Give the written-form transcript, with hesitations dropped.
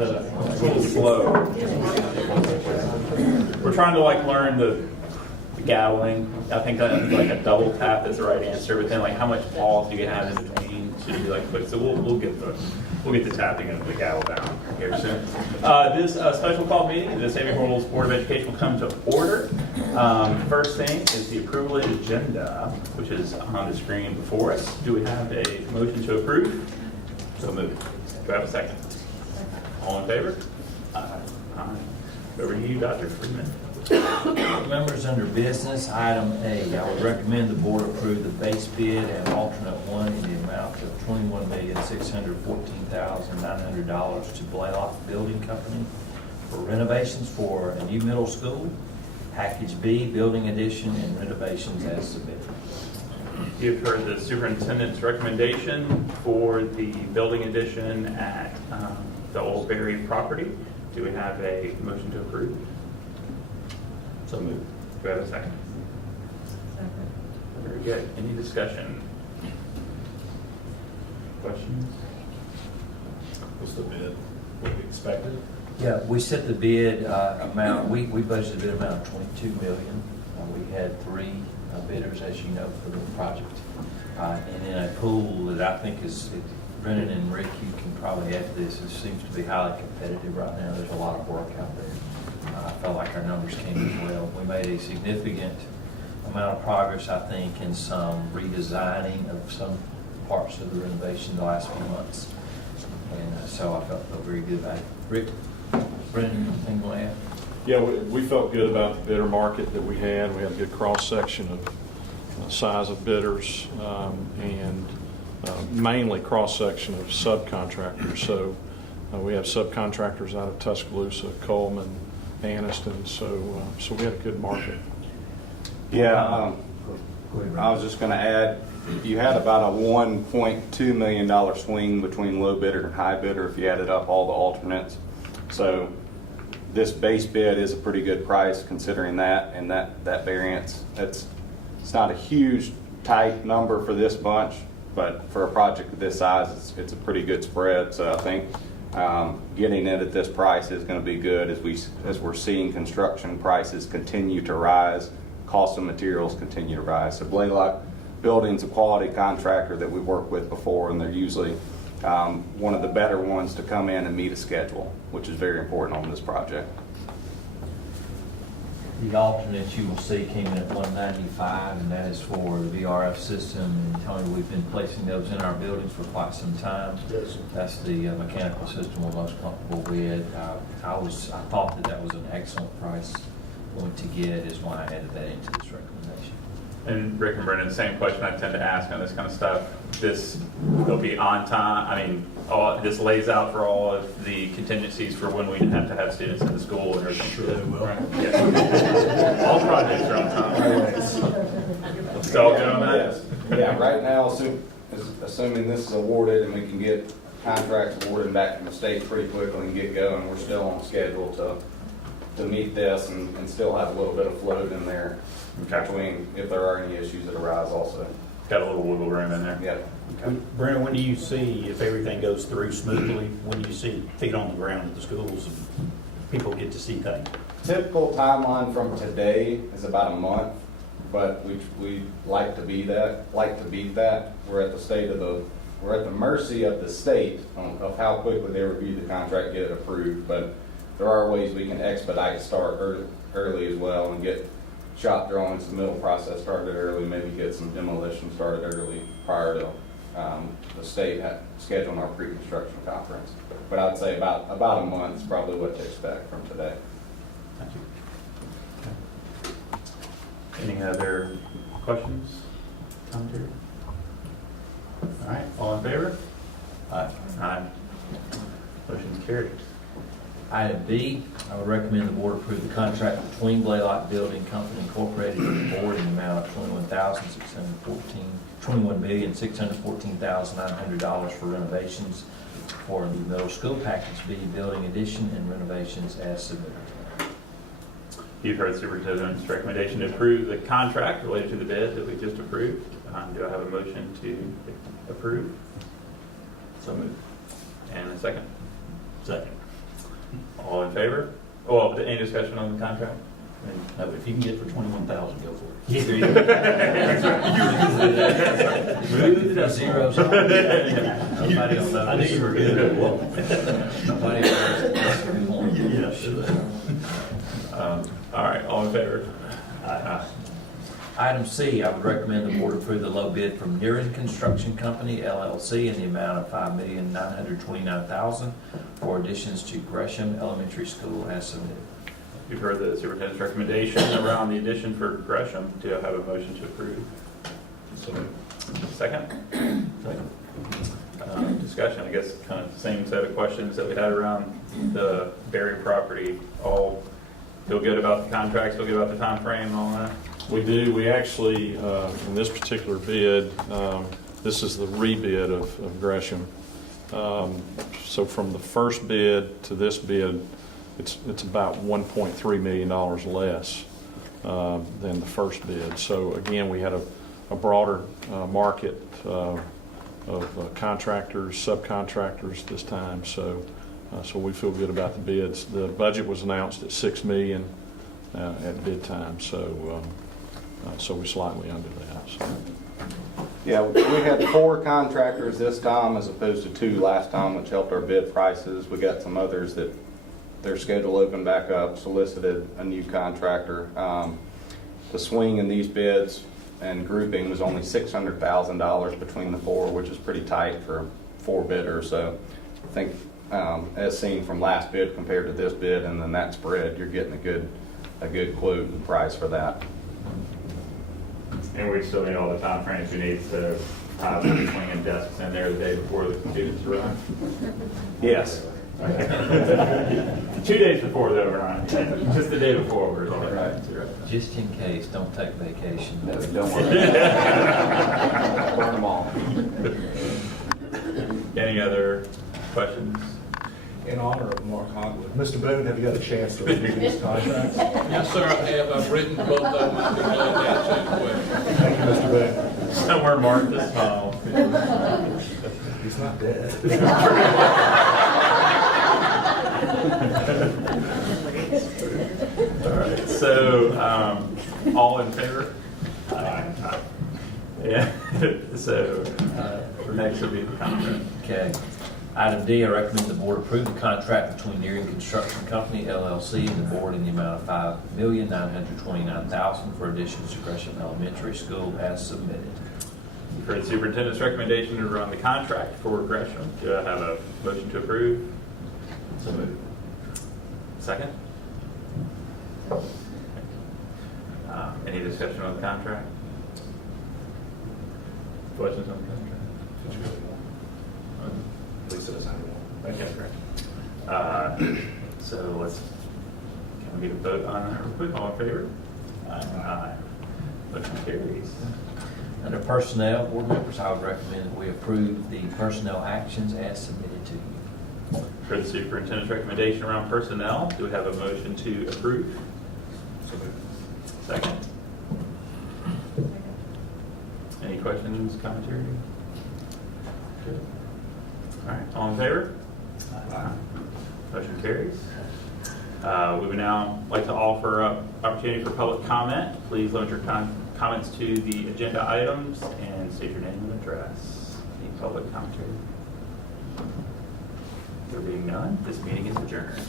It's a little slow. We're trying to like learn the gaveling. I think like a double tap is the right answer, but then like how much pause do you have in between should be like quick. So we'll get the tapping and the gavel down here soon. This special call meeting, the Saving Rules Board of Education will come to order. First thing is the approval of the agenda, which is on the screen before us. Do we have a motion to approve? So moved. Do I have a second? All in favor? Aye. Over to you, Dr. Freeman. Members, under business, item A, I would recommend the board approve the base bid and alternate one in the amount of $21,614,900 to Blaylock Building Company for renovations for a new middle school, package B, building addition, and renovations as submitted. You've heard the superintendent's recommendation for the building addition at the Old Berry property. Do we have a motion to approve? So moved. Do we have a second? Second. Very good. Any discussion? Questions? What's the bid? What we expected? Yeah, we set the bid amount, we budgeted a bid amount of $22 million. We had three bidders, as you know, for the project. And in a pool that I think is, Brennan and Rick, you can probably add to this, it seems to be highly competitive right now. There's a lot of work out there. I felt like our numbers came in well. We made a significant amount of progress, I think, in some redesigning of some parts of the renovation in the last few months. And so I felt very good about it. Rick, Brennan, anything you want to add? Yeah, we felt good about the bidder market that we had. We had a good cross-section of size of bidders and mainly cross-section of subcontractors. So we have subcontractors out of Tuscaloosa, Coleman, Anniston, so we had a good market. Yeah, I was just going to add, you had about a $1.2 million swing between low bidder and high bidder if you added up all the alternates. So this base bid is a pretty good price considering that and that variance. It's not a huge tight number for this bunch, but for a project of this size, it's a pretty good spread. So I think getting it at this price is going to be good as we're seeing construction prices continue to rise, cost of materials continue to rise. So Blaylock Building's a quality contractor that we've worked with before, and they're usually one of the better ones to come in and meet a schedule, which is very important on this project. The alternates you will see came in at $195, and that is for the VRF system. And Tony, we've been placing those in our buildings for quite some time. Yes. That's the mechanical system we're most comfortable with. I thought that was an excellent price point to get, is why I added that into this recommendation. And Rick and Brennan, same question I tend to ask on this kind of stuff. They'll be on time. I mean, this lays out for all of the contingencies for when we have to have students in the school and everything. Sure they will. Right. Yeah. All projects are on time. So all good on that? Yeah, right now, assuming this is awarded and we can get contracts awarded back from the state pretty quickly and get going, we're still on schedule to meet this and still have a little bit of float in there between if there are any issues that arise also. Got a little wiggle room in there. Yeah. Okay. Brennan, when do you see, if everything goes through smoothly, when do you see feet on the ground at the schools and people get to see things? Typical timeline from today is about a month, but we like to beat that. We're at the mercy of the state of how quickly they review the contract, get it approved. But there are ways we can expedite start early as well and get shop drawings, the middle process started early, maybe get some demolition started early prior to the state scheduling our pre-construction conference. But I'd say about a month is probably what to expect from today. Thank you. Okay. Any other questions? Commentary? All right, all in favor? Aye. Aye. Motion's carried. Item B, I would recommend the board approve the contract between Blaylock Building Company Incorporated and the board in the amount of $21,614,900 for renovations for the middle school, package B, building addition, and renovations as submitted. You've heard the superintendent's recommendation to approve the contract related to the bid that we just approved. Do I have a motion to approve? So moved. And a second? Second. All in favor? Well, any discussion on the contract? No, but if you can get it for 21,000, go for it. Move the zeros on. Nobody will know. I knew you were good at it. Nobody knows. All right, all in favor? Aye. Item C, I would recommend the board approve the low bid from Nearin Construction Company LLC in the amount of $5,929,000 for additions to Gresham Elementary School as submitted. You've heard the superintendent's recommendation around the addition for Gresham. Do I have a motion to approve? Second? Discussion, I guess, kind of the same set of questions that we had around the Berry property. All feel good about the contracts, feel good about the time frame and all that? We do. We actually, in this particular bid, this is the rebid of Gresham. So from the first bid to this bid, it's about $1.3 million less than the first bid. So again, we had a broader market of contractors, subcontractors this time. So we feel good about the bids. The budget was announced at $6 million at bid time. So we're slightly under that. So. Yeah, we had 4 contractors this time as opposed to 2 last time, which helped our bid prices. We got some others that their schedule opened back up, solicited a new contractor. The swing in these bids and grouping was only $600,000 between the 4, which is pretty tight for 4 bidders. So I think as seen from last bid compared to this bid and then that spread, you're getting a good quote and price for that. And we still need all the time frames we need to have the swinging desks in there the day before the students arrive. Yes. 2 days before the overnight, just the day before we're all right. Just in case, don't take vacation. No, don't worry. Burn them all. Any other questions? In honor of Mark Hogwood, Mr. Boone, have you had a chance to review these contracts? Yes, sir, I have. I've written both of them. I'll be glad to answer any questions. Thank you, Mr. Boone. Somewhere marked this file. He's not dead. All right, so all in favor? Aye. Yeah, so next will be the contract. Okay. Item D, I recommend the board approve the contract between Nearin Construction Company LLC and the board in the amount of $5,929,000 for additions to Gresham Elementary School as submitted. You've heard the superintendent's recommendation to run the contract for Gresham. Do I have a motion to approve? So moved. Second? Any discussion on the contract? Questions on the contract? Okay, great. So let's, can we get a vote on that real quick? All in favor? Aye. Motion carries. Under personnel, board members, I would recommend that we approve the personnel actions as submitted to you. For the superintendent's recommendation around personnel, do we have a motion to approve? Second. Any questions, commentary? Good. All right, all in favor? Aye. Motion carries. We would now like to offer up opportunity for public comment. Please limit your comments to the agenda items and state your name and address. Any public commentary? There being none, this meeting is adjourned.